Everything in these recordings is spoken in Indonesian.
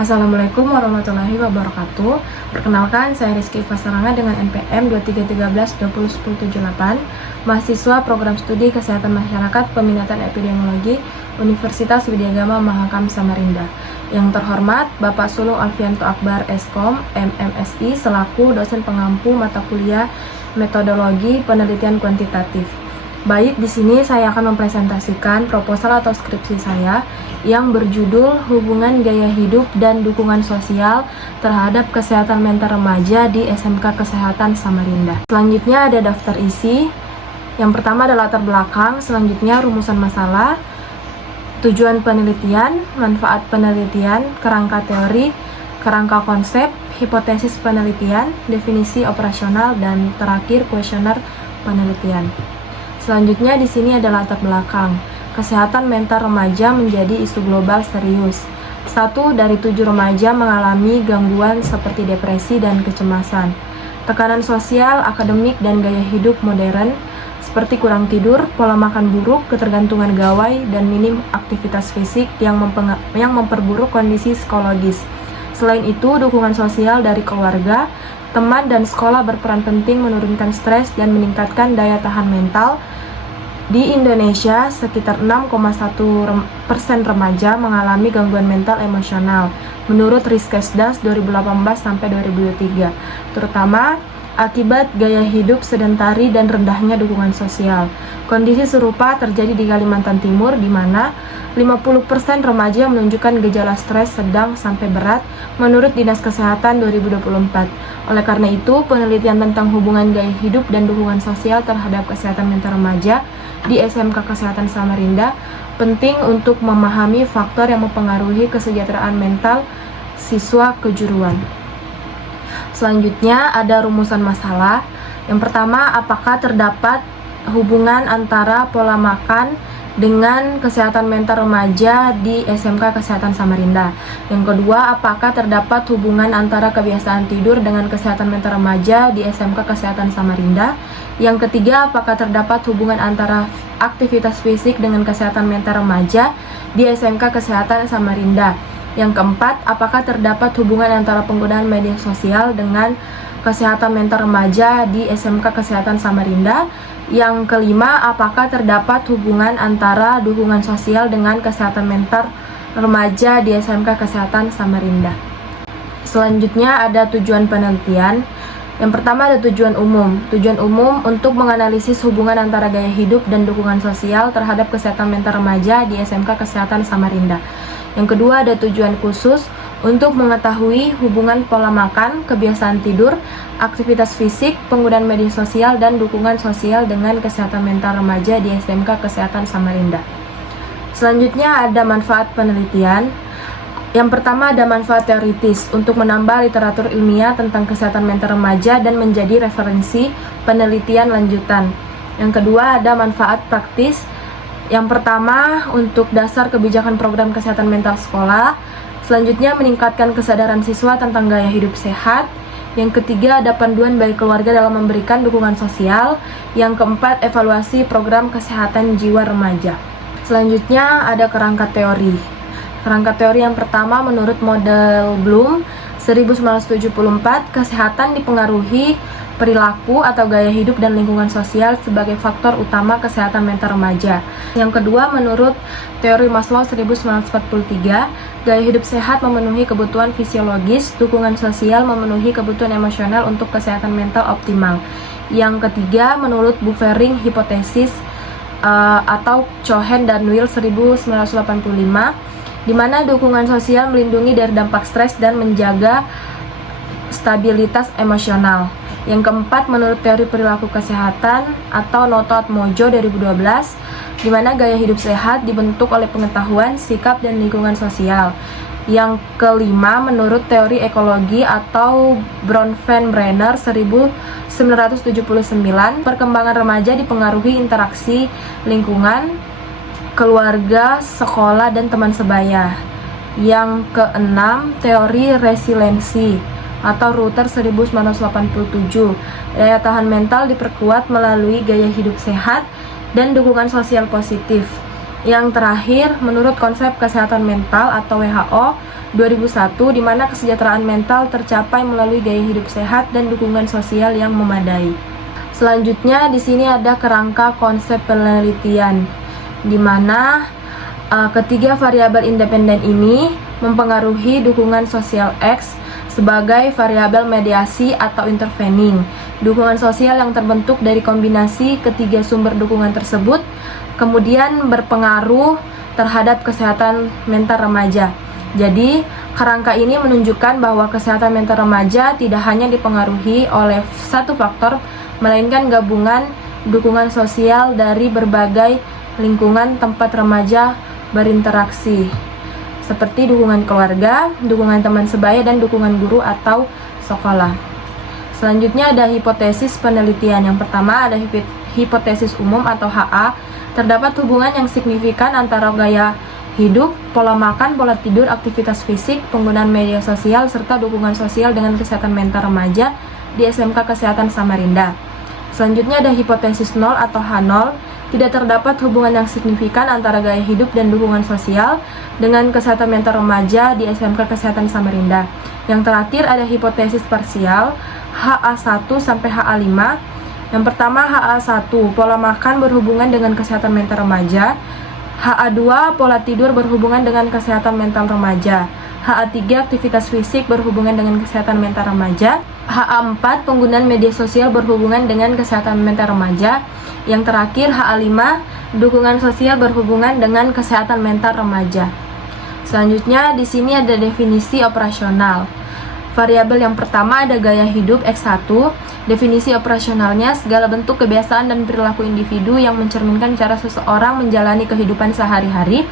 Assalamualaikum warahmatullahi wabarakatuh. Perkenalkan, saya Rizky Pasaranga dengan NPM 2313-201078, mahasiswa program studi Kesehatan Masyarakat Peminatan Epidemiologi Universitas Widyagama Mahakam Samarinda. Yang terhormat Bapak Sulung Alfianto Akbar Eskom, MMSI, selaku dosen pengampu mata kuliah Metodologi Penelitian Kuantitatif. Baik, di sini saya akan mempresentasikan proposal atau skripsi saya yang berjudul Hubungan Gaya Hidup dan Dukungan Sosial terhadap Kesehatan Mental Remaja di SMK Kesehatan Samarinda. Selanjutnya ada daftar isi. Yang pertama adalah latar belakang, selanjutnya rumusan masalah, tujuan penelitian, manfaat penelitian, kerangka teori, kerangka konsep, hipotesis penelitian, definisi operasional, dan terakhir kuesioner penelitian. Selanjutnya di sini ada latar belakang. Kesehatan mental remaja menjadi isu global serius. 1 dari 7 remaja mengalami gangguan seperti depresi dan kecemasan. Tekanan sosial, akademik, dan gaya hidup modern seperti kurang tidur, pola makan buruk, ketergantungan gawai, dan minim aktivitas fisik yang memperburuk kondisi psikologis. Selain itu, dukungan sosial dari keluarga, teman, dan sekolah berperan penting menurunkan stres dan meningkatkan daya tahan mental. Di Indonesia, sekitar 6,1% remaja mengalami gangguan mental emosional menurut Riskesdas 2018-2023, terutama akibat gaya hidup sedentari dan rendahnya dukungan sosial. Kondisi serupa terjadi di Kalimantan Timur, di mana 50% remaja menunjukkan gejala stres sedang sampai berat menurut Dinas Kesehatan 2024. Oleh karena itu, penelitian tentang hubungan gaya hidup dan dukungan sosial terhadap kesehatan mental remaja di SMK Kesehatan Samarinda penting untuk memahami faktor yang mempengaruhi kesejahteraan mental siswa kejuruan. Selanjutnya ada rumusan masalah. Yang pertama, apakah terdapat hubungan antara pola makan dengan kesehatan mental remaja di SMK Kesehatan Samarinda? Yang kedua, apakah terdapat hubungan antara kebiasaan tidur dengan kesehatan mental remaja di SMK Kesehatan Samarinda? Yang ketiga, apakah terdapat hubungan antara aktivitas fisik dengan kesehatan mental remaja di SMK Kesehatan Samarinda? Yang keempat, apakah terdapat hubungan antara penggunaan media sosial dengan kesehatan mental remaja di SMK Kesehatan Samarinda? Yang kelima, apakah terdapat hubungan antara dukungan sosial dengan kesehatan mental remaja di SMK Kesehatan Samarinda? Selanjutnya ada tujuan penelitian. Yang pertama ada tujuan umum. Tujuan umum untuk menganalisis hubungan antara gaya hidup dan dukungan sosial terhadap kesehatan mental remaja di SMK Kesehatan Samarinda. Yang kedua ada tujuan khusus untuk mengetahui hubungan pola makan, kebiasaan tidur, aktivitas fisik, penggunaan media sosial, dan dukungan sosial dengan kesehatan mental remaja di SMK Kesehatan Samarinda. Selanjutnya ada manfaat penelitian. Yang pertama ada manfaat teoritis untuk menambah literatur ilmiah tentang kesehatan mental remaja dan menjadi referensi penelitian lanjutan. Yang kedua ada manfaat praktis. Yang pertama untuk dasar kebijakan program kesehatan mental sekolah. Selanjutnya meningkatkan kesadaran siswa tentang gaya hidup sehat. Yang ketiga ada panduan bagi keluarga dalam memberikan dukungan sosial. Yang keempat evaluasi program kesehatan jiwa remaja. Selanjutnya ada kerangka teori. Kerangka teori yang pertama menurut model Bloom 1974, kesehatan dipengaruhi perilaku atau gaya hidup dan lingkungan sosial sebagai faktor utama kesehatan mental remaja. Yang kedua menurut teori Maslow 1943, gaya hidup sehat memenuhi kebutuhan fisiologis, dukungan sosial memenuhi kebutuhan emosional untuk kesehatan mental optimal. Yang ketiga menurut Buffering hipotesis atau Cohen dan Will 1985, di mana dukungan sosial melindungi dari dampak stres dan menjaga stabilitas emosional. Yang keempat menurut teori perilaku kesehatan atau Noto Atmojo 2012, di mana gaya hidup sehat dibentuk oleh pengetahuan, sikap, dan lingkungan sosial. Yang kelima menurut teori ekologi atau Bronfenbrenner 1979, perkembangan remaja dipengaruhi interaksi lingkungan, keluarga, sekolah, dan teman sebaya. Yang keenam, teori resiliensi atau Ruther 1987. Daya tahan mental diperkuat melalui gaya hidup sehat dan dukungan sosial positif. Yang terakhir, menurut konsep kesehatan mental atau WHO, 2001, di mana kesejahteraan mental tercapai melalui gaya hidup sehat dan dukungan sosial yang memadai. Selanjutnya di sini ada kerangka konsep penelitian, di mana ketiga variabel independen ini mempengaruhi dukungan sosial X sebagai variabel mediasi atau intervening. Dukungan sosial yang terbentuk dari kombinasi ketiga sumber dukungan tersebut kemudian berpengaruh terhadap kesehatan mental remaja. Jadi, kerangka ini menunjukkan bahwa kesehatan mental remaja tidak hanya dipengaruhi oleh satu faktor, melainkan gabungan dukungan sosial dari berbagai lingkungan tempat remaja berinteraksi, seperti dukungan keluarga, dukungan teman sebaya, dan dukungan guru atau sekolah. Selanjutnya ada hipotesis penelitian. Yang pertama ada hipotesis umum atau HA. Terdapat hubungan yang signifikan antara gaya hidup, pola makan, pola tidur, aktivitas fisik, penggunaan media sosial, serta dukungan sosial dengan kesehatan mental remaja di SMK Kesehatan Samarinda. Selanjutnya ada hipotesis 0 atau H0. Tidak terdapat hubungan yang signifikan antara gaya hidup dan dukungan sosial dengan kesehatan mental remaja di SMK Kesehatan Samarinda. Yang terakhir ada hipotesis parsial, HA1 sampai HA5. Yang pertama HA1, pola makan berhubungan dengan kesehatan mental remaja. HA2, pola tidur berhubungan dengan kesehatan mental remaja. HA3, aktivitas fisik berhubungan dengan kesehatan mental remaja. HA4, penggunaan media sosial berhubungan dengan kesehatan mental remaja. Yang terakhir HA5, dukungan sosial berhubungan dengan kesehatan mental remaja. Selanjutnya di sini ada definisi operasional. Variabel yang pertama ada gaya hidup X1. Definisi operasionalnya segala bentuk kebiasaan dan perilaku individu yang mencerminkan cara seseorang menjalani kehidupan sehari-hari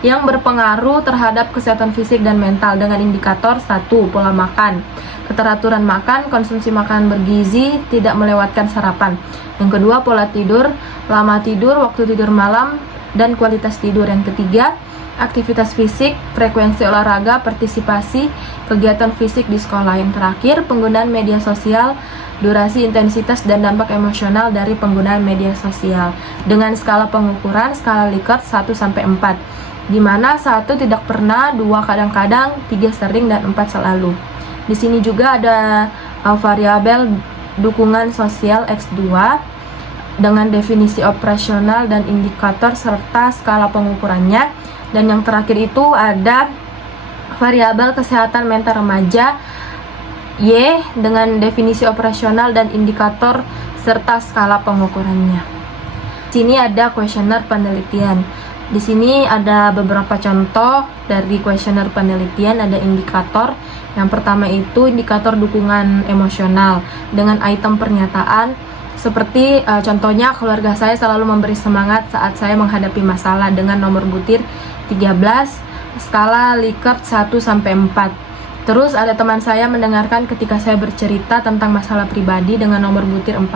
yang berpengaruh terhadap kesehatan fisik dan mental dengan indikator 1. Pola makan, keteraturan makan, konsumsi makanan bergizi, tidak melewatkan sarapan. Yang kedua pola tidur, lama tidur, waktu tidur malam, dan kualitas tidur. Yang ketiga aktivitas fisik, frekuensi olahraga, partisipasi, kegiatan fisik di sekolah. Yang terakhir penggunaan media sosial, durasi, intensitas, dan dampak emosional dari penggunaan media sosial dengan skala pengukuran skala Likert 1-4, di mana 1 tidak pernah, 2 kadang-kadang, 3 sering, dan 4 selalu. Di sini juga ada variabel dukungan sosial X2 dengan definisi operasional dan indikator serta skala pengukurannya. Dan yang terakhir itu ada variabel kesehatan mental remaja Y dengan definisi operasional dan indikator serta skala pengukurannya. Di sini ada kuesioner penelitian. Di sini ada beberapa contoh dari kuesioner penelitian, ada indikator. Yang pertama itu indikator dukungan emosional dengan item pernyataan seperti contohnya keluarga saya selalu memberi semangat saat saya menghadapi masalah dengan nomor butir 13 skala Likert 1-4. Terus ada teman saya mendengarkan ketika saya bercerita tentang masalah pribadi dengan nomor butir 14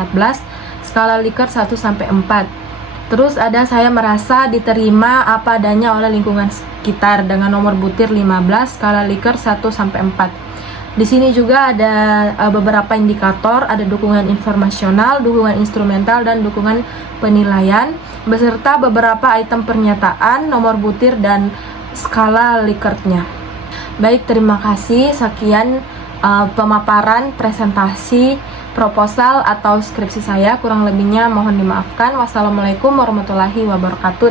skala Likert 1-4. Terus ada saya merasa diterima apa adanya oleh lingkungan sekitar dengan nomor butir 15 skala Likert 1-4. Di sini juga ada beberapa indikator, ada dukungan informasional, dukungan instrumental, dan dukungan penilaian, beserta beberapa item pernyataan, nomor butir, dan skala Likertnya. Baik, terima kasih. Sekian pemaparan presentasi proposal atau skripsi saya. Kurang lebihnya mohon dimaafkan. Wassalamualaikum warahmatullahi wabarakatuh.